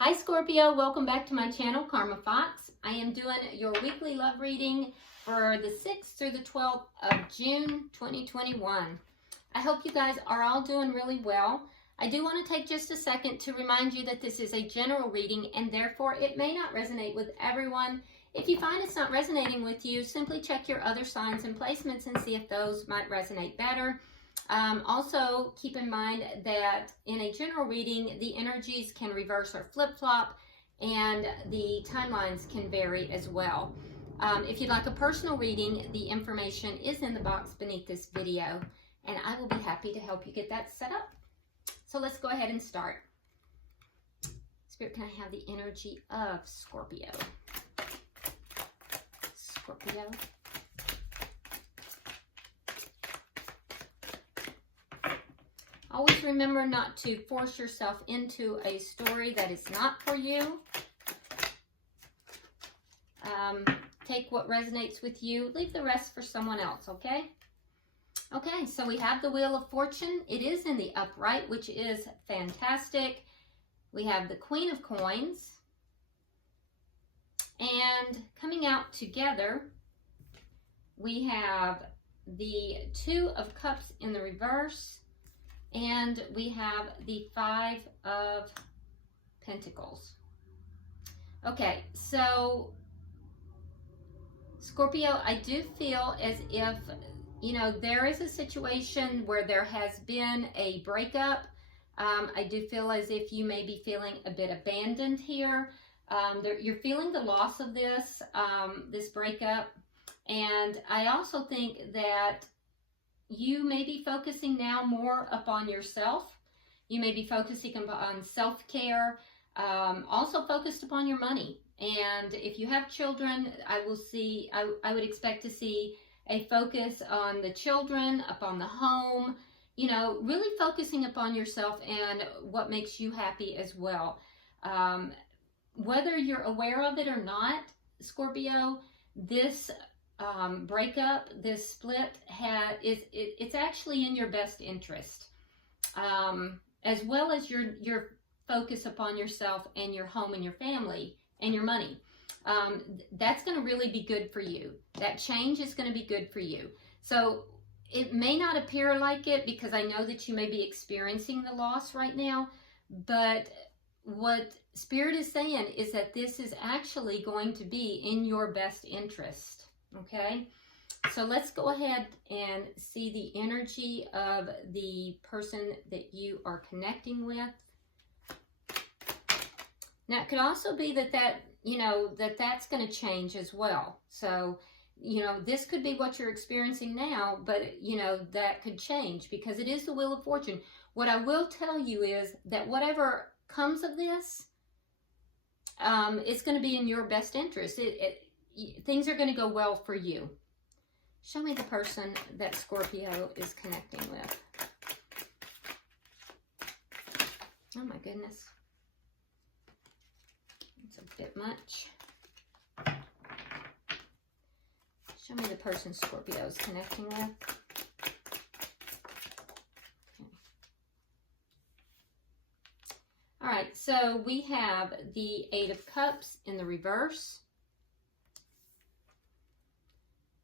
Hi Scorpio, welcome back to my channel, Karma Fox. I am doing your weekly love reading for the 6th through the 12th of June 2021. I hope you guys are all doing really well. I do want to take just a second to remind you that this is a general reading and therefore it may not resonate with everyone. If you find it's not resonating with you, simply check your other signs and placements and see if those might resonate better. Also, keep in mind that in a general reading, the energies can reverse or flip-flop, and the timelines can vary as well. If you'd like a personal reading, the information is in the box beneath this video, and I will be happy to help you get that set up. So let's go ahead and start. Spirit, can I have the energy of Scorpio? Scorpio. Always remember not to force yourself into a story that is not for you. Take what resonates with you. Leave the rest for someone else, okay? Okay, so we have the Wheel of Fortune. It is in the upright, which is fantastic. We have the Queen of Coins. And coming out together, we have the Two of Cups in the reverse. And we have the Five of Pentacles. Okay, so Scorpio, I do feel as if, you know, there is a situation where there has been a breakup. I do feel as if you may be feeling a bit abandoned here. You're feeling the loss of this breakup. And I also think that you may be focusing now more upon yourself. You may be focusing on self-care, also focused upon your money. And if you have children, I would expect to see a focus on the children, upon the home, you know, really focusing upon yourself and what makes you happy as well. Whether you're aware of it or not, Scorpio, this breakup, this split, it's actually in your best interest, as well as your focus upon yourself and your home and your family and your money. That's going to really be good for you. That change is going to be good for you. So it may not appear like it because I know that you may be experiencing the loss right now, but what Spirit is saying is that this is actually going to be in your best interest. Okay, so let's go ahead and see the energy of the person that you are connecting with. Now, it could also be that's going to change as well. So, you know, this could be what you're experiencing now, but, you know, that could change because it is the Wheel of Fortune. What I will tell you is that whatever comes of this, it's going to be in your best interest. Things are going to go well for you. Show me the person that Scorpio is connecting with. Oh my goodness. It's a bit much. Show me the person Scorpio is connecting with. Okay. All right, so we have the Eight of Cups in the reverse.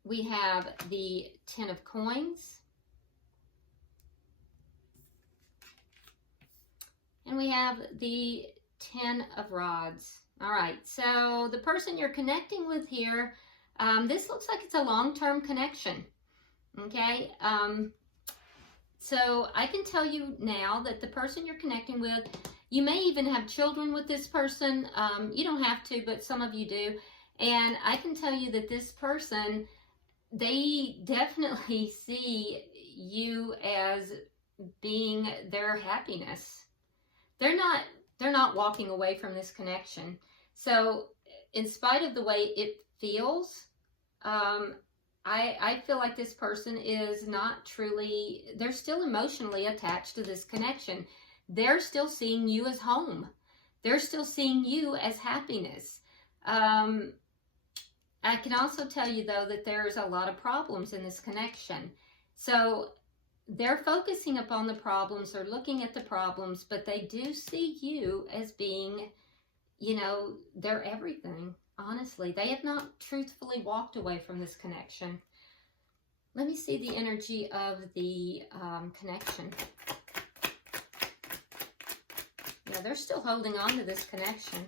We have the Ten of Coins. And we have the Ten of Rods. All right, so the person you're connecting with here, this looks like it's a long-term connection, okay? So I can tell you now that the person you're connecting with, you may even have children with this person. You don't have to, but some of you do. And I can tell you that this person, they definitely see you as being their happiness. They're not walking away from this connection. So in spite of the way it feels, I feel like this person is not truly, they're still emotionally attached to this connection. They're still seeing you as home. They're still seeing you as happiness. I can also tell you, though, that there's a lot of problems in this connection. So they're focusing upon the problems, they're looking at the problems, but they do see you as being you know, they're everything, honestly. They have not truthfully walked away from this connection. Let me see the energy of the connection. Yeah, they're still holding on to this connection.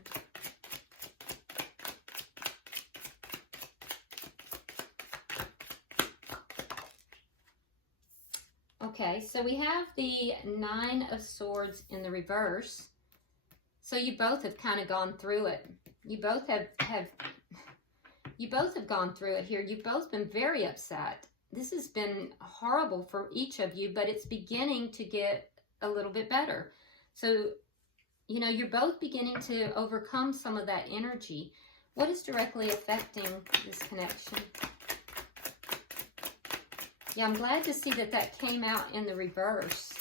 Okay, so we have the Nine of Swords in the reverse. So you both have kind of gone through it. You both have gone through it here. You've both been very upset. This has been horrible for each of you, but it's beginning to get a little bit better. So, you know, you're both beginning to overcome some of that energy. What is directly affecting this connection? Yeah, I'm glad to see that that came out in the reverse,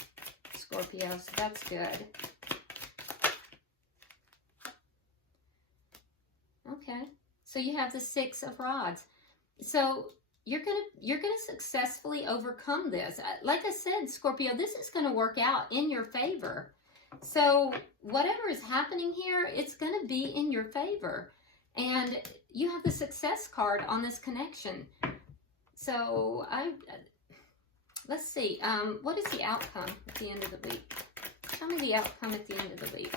Scorpio, so that's good. Okay, so you have the Six of Rods. So you're gonna successfully overcome this. Like I said, Scorpio, this is gonna work out in your favor. So whatever is happening here, it's gonna be in your favor. And you have the Success card on this connection. So let's see, what is the outcome at the end of the week? Tell me the outcome at the end of the week.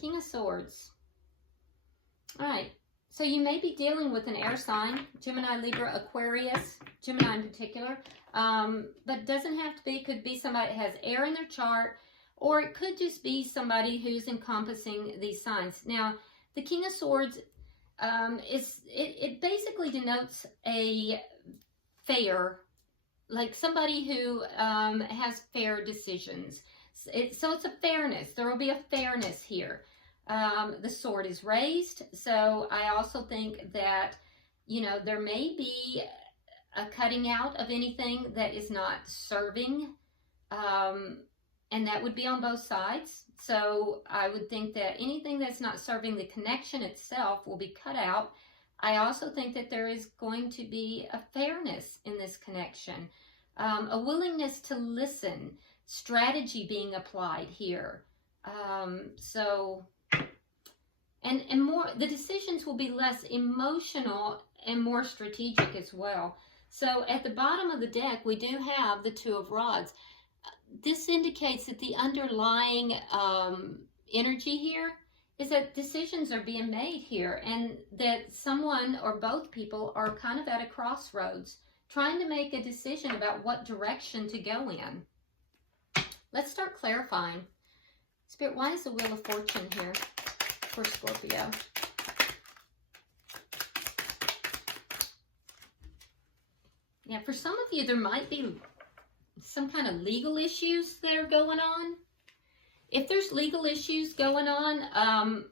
King of Swords. All right, so you may be dealing with an air sign, Gemini, Libra, Aquarius, Gemini in particular, but it doesn't have to be. It could be somebody that has air in their chart, or it could just be somebody who's encompassing these signs. Now, the King of Swords, it basically denotes a fair, like somebody who has fair decisions. So it's a fairness. There will be a fairness here. The sword is raised, so I also think that, you know, there may be a cutting out of anything that is not serving, and that would be on both sides. So I would think that anything that's not serving the connection itself will be cut out. I also think that there is going to be a fairness in this connection, a willingness to listen, strategy being applied here. And more, the decisions will be less emotional and more strategic as well. So at the bottom of the deck, we do have the Two of Rods. This indicates that the underlying energy here is that decisions are being made here, and that someone or both people are kind of at a crossroads, trying to make a decision about what direction to go in. Let's start clarifying. Spirit, why is the Wheel of Fortune here for Scorpio? Yeah, for some of you, there might be some kind of legal issues that are going on. If there's legal issues going on,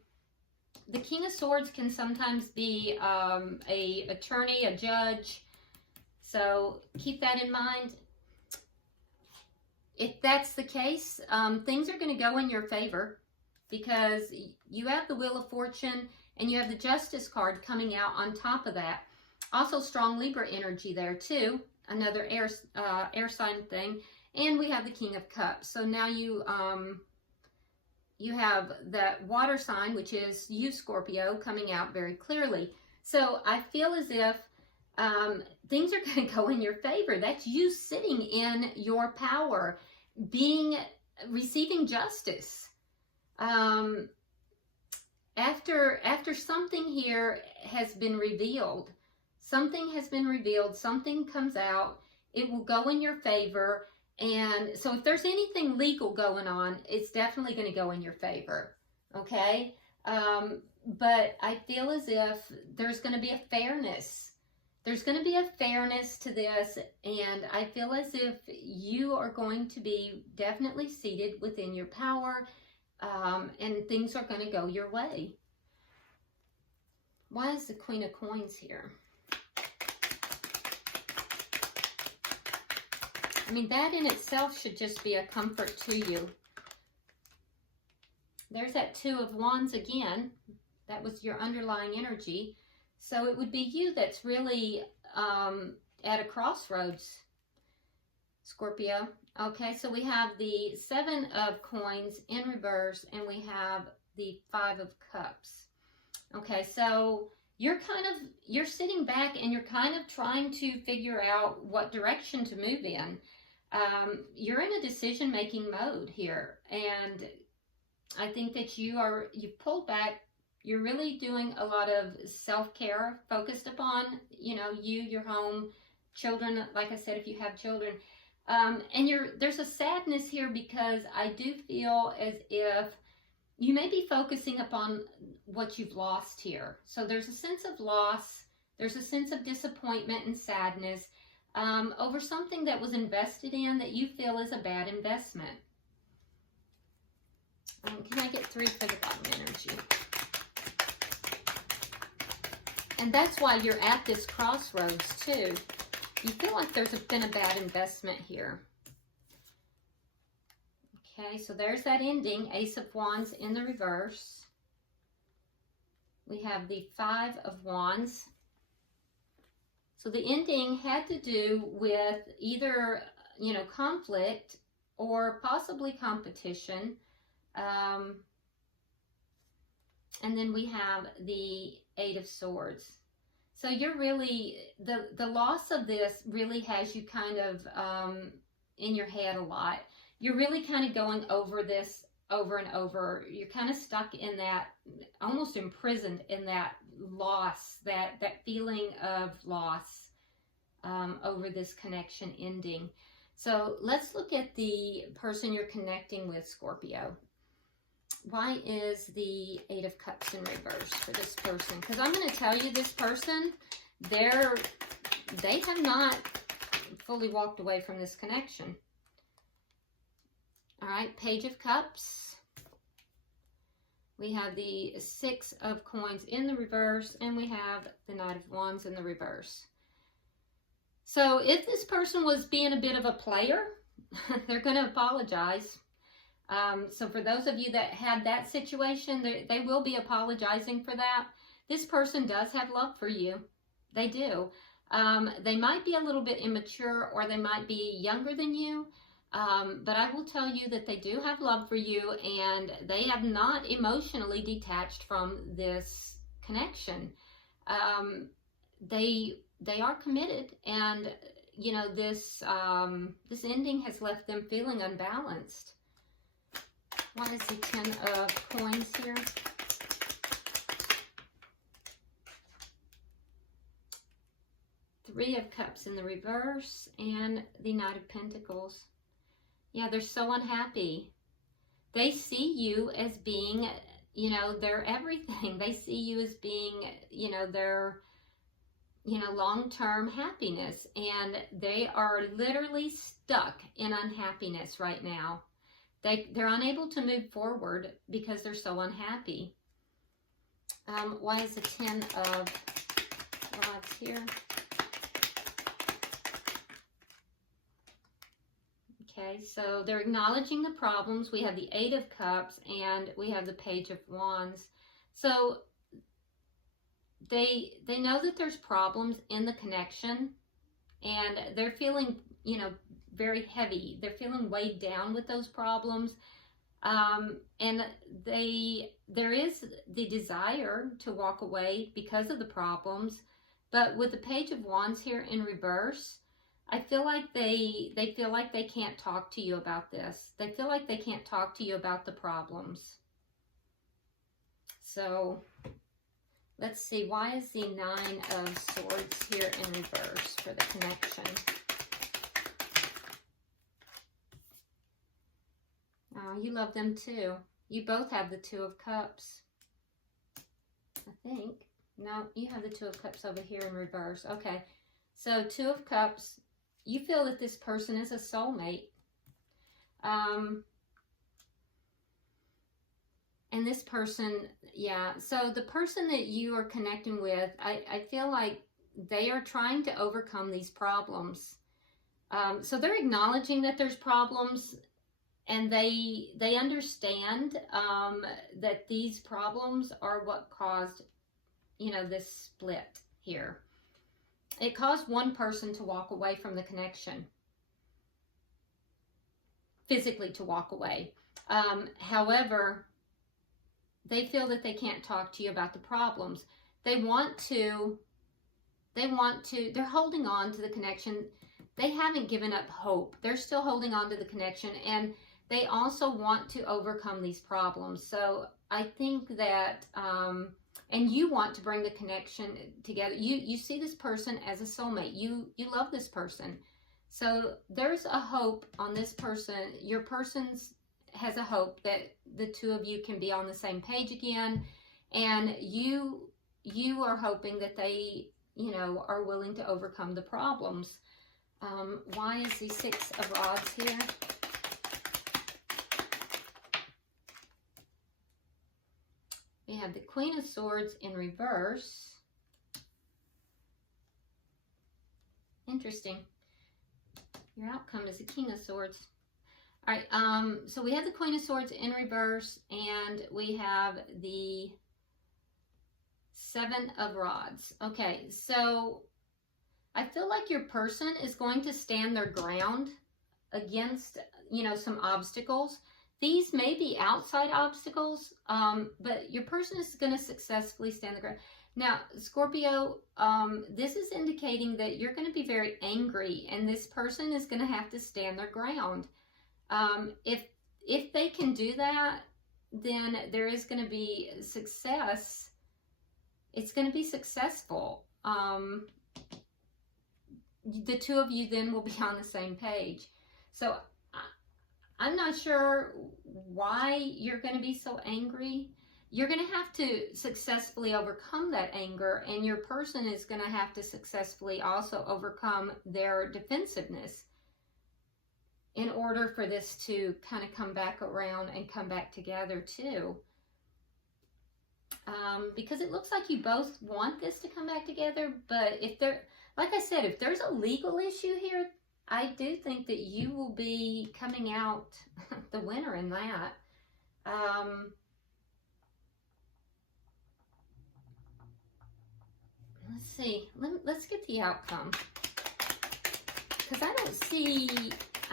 the King of Swords can sometimes be a attorney, a judge. So keep that in mind. If that's the case, things are going to go in your favor, because you have the Wheel of Fortune and you have the Justice card coming out on top of that. Also strong Libra energy there too, another air sign thing. And we have the King of Cups. So now you have that water sign, which is you, Scorpio, coming out very clearly. So I feel as if things are going to go in your favor. That's you sitting in your power, receiving justice. After something here has been revealed, something comes out, it will go in your favor. And so if there's anything legal going on, it's definitely going to go in your favor. Okay? But I feel as if there's going to be a fairness. There's going to be a fairness to this, and I feel as if you are going to be definitely seated within your power, and things are going to go your way. Why is the Queen of Coins here? I mean, that in itself should just be a comfort to you. There's that Two of Wands again. That was your underlying energy. So it would be you that's really at a crossroads, Scorpio. Okay, so we have the 7 of coins in reverse, and we have the 5 of cups. Okay, so you're sitting back and you're kind of trying to figure out what direction to move in. You're in a decision-making mode here, and I think that you've pulled back. You're really doing a lot of self-care, focused upon, you know, your home, children, like I said, if you have children. And there's a sadness here because I do feel as if you may be focusing upon what you've lost here. So there's a sense of loss. There's a sense of disappointment and sadness over something that was invested in that you feel is a bad investment. Can I get 3 for the bottom energy? And that's why you're at this crossroads too. You feel like there's been a bad investment here. Okay, so there's that ending, Ace of Wands in the reverse. We have the 5 of Wands. So the ending had to do with either, you know, conflict or possibly competition. And then we have the 8 of Swords. So you're really, the loss of this really has you kind of in your head a lot. You're really kind of going over this over and over. You're kind of stuck in that, almost imprisoned in that loss, that feeling of loss over this connection ending. So let's look at the person you're connecting with, Scorpio. Why is the 8 of Cups in reverse for this person? Because I'm going to tell you, this person, they have not fully walked away from this connection. All right, Page of Cups. We have the 6 of Coins in the reverse, and we have the Knight of Wands in the reverse. So if this person was being a bit of a player, they're going to apologize. So for those of you that had that situation, they will be apologizing for that. This person does have love for you. They do. They might be a little bit immature, or they might be younger than you. But I will tell you that they do have love for you, and they have not emotionally detached from this connection. They are committed, and you know, this ending has left them feeling unbalanced. Why is the 10 of Coins here? Three of Cups in the reverse, and the Knight of Pentacles. Yeah, they're so unhappy. They see you as being, you know, their everything. They see you as being, you know, their, you know, long-term happiness. And they are literally stuck in unhappiness right now. They're unable to move forward because they're so unhappy. Why is the 10 of Rods here? Okay, so they're acknowledging the problems. We have the 8 of Cups, and we have the Page of Wands. So they know that there's problems in the connection, and they're feeling, you know, very heavy. They're feeling weighed down with those problems. And there is the desire to walk away because of the problems. But with the Page of Wands here in reverse, I feel like they feel like they can't talk to you about this. They feel like they can't talk to you about the problems. So let's see, why is the 9 of Swords here in reverse for the connection? Oh, you love them too. You both have the 2 of Cups, I think. No, you have the 2 of Cups over here in reverse. Okay, so 2 of Cups. You feel that this person is a soulmate. And this person, yeah, so the person that you are connecting with, I feel like they are trying to overcome these problems. So they're acknowledging that there's problems, and they understand that these problems are what caused, you know, this split here. it caused one person to walk away from the connection, physically to walk away. However, they feel that they can't talk to you about the problems. They're holding on to the connection. They haven't given up hope. They're still holding on to the connection, and they also want to overcome these problems. So I think that, and you want to bring the connection together. You see this person as a soulmate. You love this person. So there's a hope on this person. Your person has a hope that the two of you can be on the same page again, and you are hoping that they, you know, are willing to overcome the problems. Why is the Six of Rods here? We have the Queen of Swords in reverse. Interesting. Your outcome is the King of Swords. All right, so we have the Queen of Swords in reverse, and we have the Seven of Rods. Okay, so I feel like your person is going to stand their ground against, you know, some obstacles. These may be outside obstacles, but your person is going to successfully stand the ground. Now, Scorpio, this is indicating that you're going to be very angry, and this person is going to have to stand their ground. If they can do that, then there is going to be success. It's going to be successful. The two of you then will be on the same page. So I'm not sure why you're going to be so angry. You're going to have to successfully overcome that anger, and your person is going to have to successfully also overcome their defensiveness in order for this to kind of come back around and come back together too. Because it looks like you both want this to come back together, but if there, like I said, if there's a legal issue here, I do think that you will be coming out the winner in that. Let's see. Let's get the outcome, because I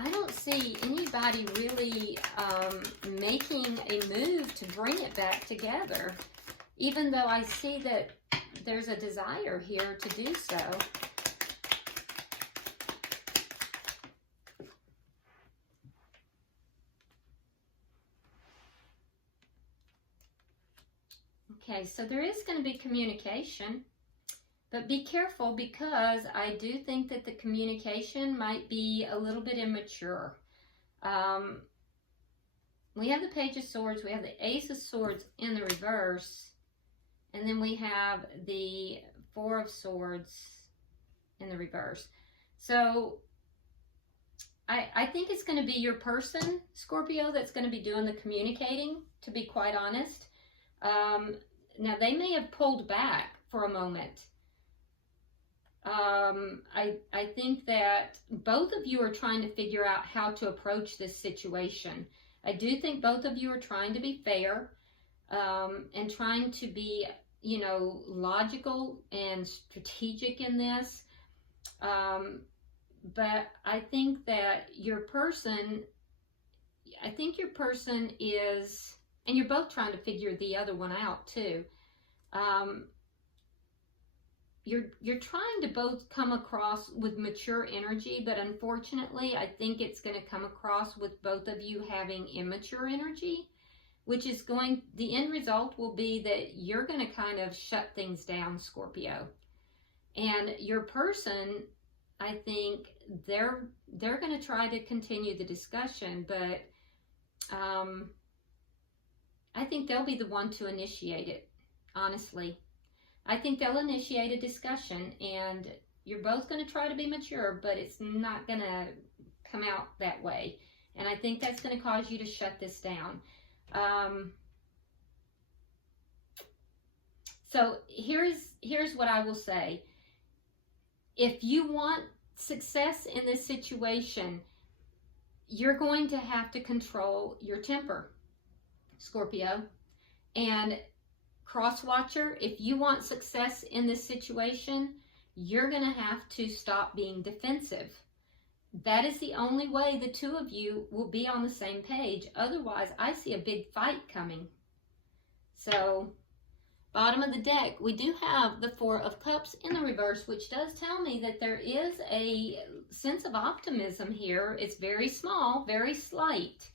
don't see anybody really making a move to bring it back together, even though I see that there's a desire here to do so. Okay, so there is going to be communication, but be careful, because I do think that the communication might be a little bit immature. We have the Page of Swords, we have the Ace of Swords in the reverse, and then we have the Four of Swords in the reverse. So I think it's going to be your person, Scorpio, that's going to be doing the communicating, to be quite honest. Now, they may have pulled back for a moment. I think that both of you are trying to figure out how to approach this situation. I do think both of you are trying to be fair, and trying to be, you know, logical and strategic in this. But I think that your person is, and you're both trying to figure the other one out too. You're trying to both come across with mature energy, but unfortunately, I think it's going to come across with both of you having immature energy, which is the end result will be that you're going to kind of shut things down, Scorpio. And your person, I think they're going to try to continue the discussion, but I think they'll be the one to initiate it, honestly. I think they'll initiate a discussion, and you're both going to try to be mature, but it's not going to come out that way. And I think that's going to cause you to shut this down. So here's what I will say. If you want success in this situation, you're going to have to control your temper, Scorpio. And cross watcher, if you want success in this situation, you're going to have to stop being defensive. That is the only way the two of you will be on the same page. Otherwise, I see a big fight coming. So, bottom of the deck, we do have the Four of Cups in the reverse, which does tell me that there is a sense of optimism here. It's very small, very slight,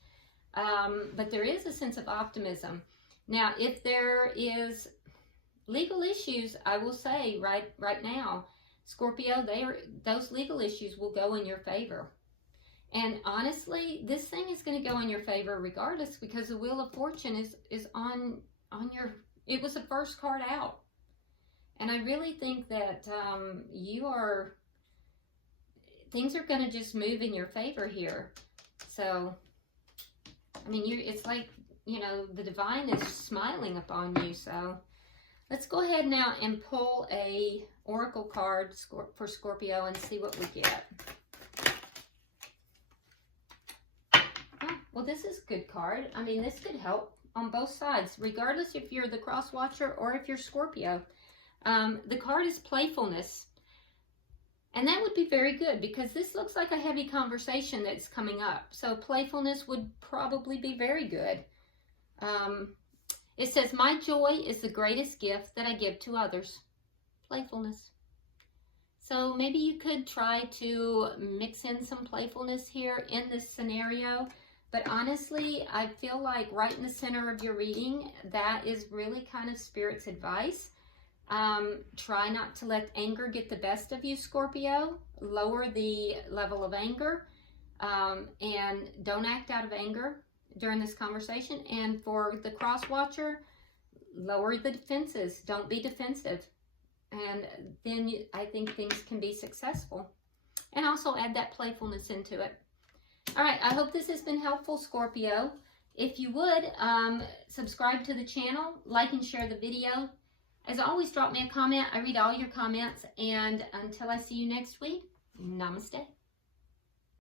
but there is a sense of optimism. Now, if there is legal issues, I will say right now, Scorpio, those legal issues will go in your favor. And honestly, this thing is going to go in your favor regardless, because the Wheel of Fortune is on your, it was the first card out. And I really think that things are going to just move in your favor here. So, I mean, it's like, you know, the divine is smiling upon you. So let's go ahead now and pull a oracle card for Scorpio and see what we get. Oh, well, this is a good card. I mean, this could help on both sides, regardless if you're the cross watcher or if you're Scorpio. The card is playfulness. And that would be very good, because this looks like a heavy conversation that's coming up. So playfulness would probably be very good. It says, my joy is the greatest gift that I give to others. Playfulness. So maybe you could try to mix in some playfulness here in this scenario. But honestly, I feel like right in the center of your reading, that is really kind of Spirit's advice. Try not to let anger get the best of you, Scorpio. Lower the level of anger, and don't act out of anger during this conversation. And for the cross watcher, lower the defenses. Don't be defensive. And then I think things can be successful. And also add that playfulness into it. All right, I hope this has been helpful, Scorpio. If you would, subscribe to the channel, like and share the video. As always, drop me a comment. I read all your comments. And until I see you next week, namaste.